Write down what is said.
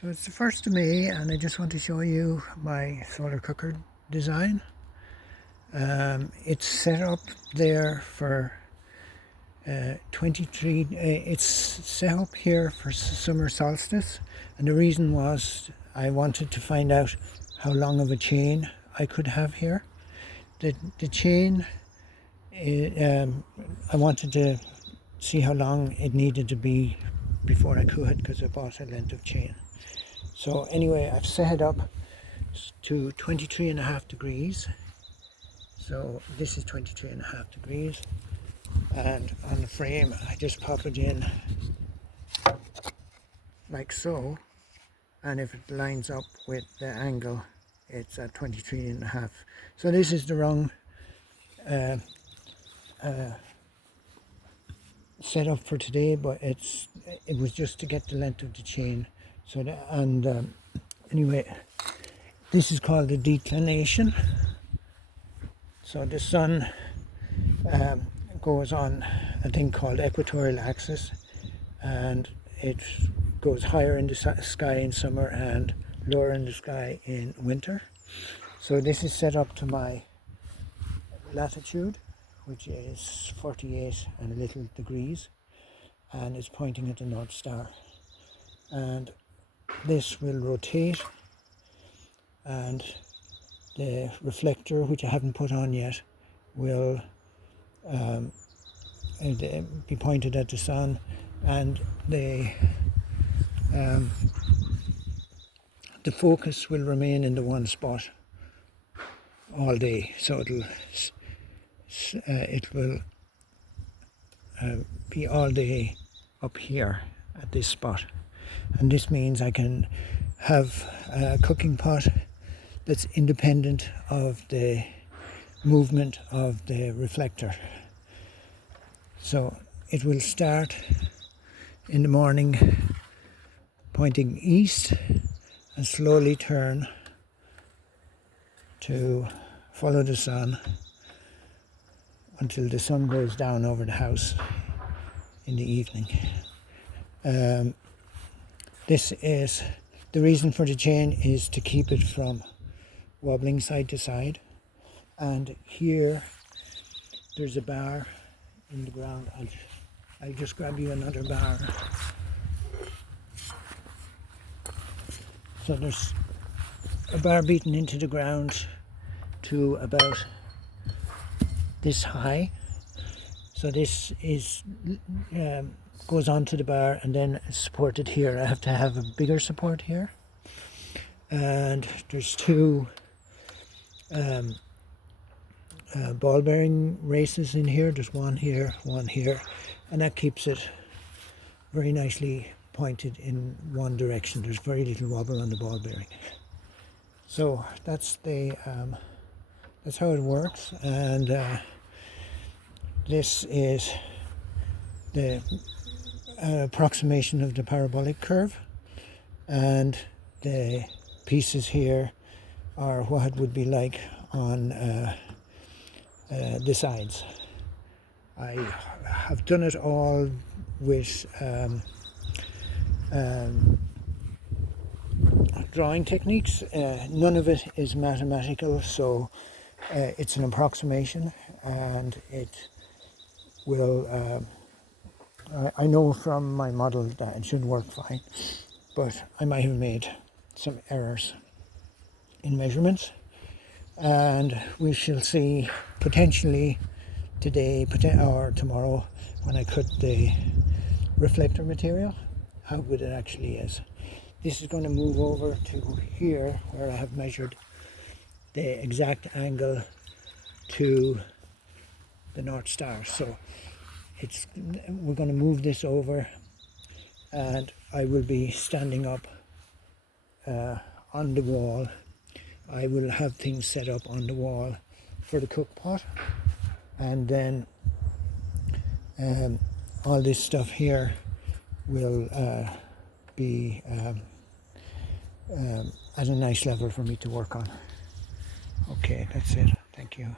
So it's the 1st of May and I just want to show you my solar cooker design. It's set up there for 23, it's set up here for summer solstice, and the reason was I wanted to find out how long of a chain I could have here. The chain, I wanted to see how long it needed to be before I could, because I bought a length of chain. So anyway, I've set it up to 23.5 degrees. So this is 23.5 degrees, and on the frame I just pop it in like so, and if it lines up with the angle, it's at 23.5. So this is the wrong setup for today, but it was just to get the length of the chain. So anyway, this is called a declination. So the sun goes on a thing called equatorial axis, and it goes higher in the sky in summer and lower in the sky in winter. So this is set up to my latitude, which is 48 and a little degrees, and it's pointing at the North Star. And this will rotate, and the reflector, which I haven't put on yet, will be pointed at the sun, and the focus will remain in the one spot all day. So it will be all day up here at this spot, and this means I can have a cooking pot that's independent of the movement of the reflector. So it will start in the morning pointing east and slowly turn to follow the sun until the sun goes down over the house in the evening. This is the reason for the chain, is to keep it from wobbling side to side. And here there's a bar in the ground. I'll just grab you another bar. So there's a bar beaten into the ground to about this high. So this is goes onto the bar and then supported here. I have to have a bigger support here. And there's two ball bearing races in here. There's one here, and that keeps it very nicely pointed in one direction. There's very little wobble on the ball bearing. So that's how it works, and this is the approximation of the parabolic curve, and the pieces here are what it would be like on the sides. I have done it all with drawing techniques. None of it is mathematical, so it's an approximation, and it will I know from my model that it should work fine, but I might have made some errors in measurements, and we shall see potentially today or tomorrow, when I cut the reflector material, how good it actually is. This is going to move over to here, where I have measured the exact angle to the North Star. So we're going to move this over, and I will be standing up on the wall. I will have things set up on the wall for the cook pot, and then all this stuff here will be at a nice level for me to work on. Okay, that's it. Thank you.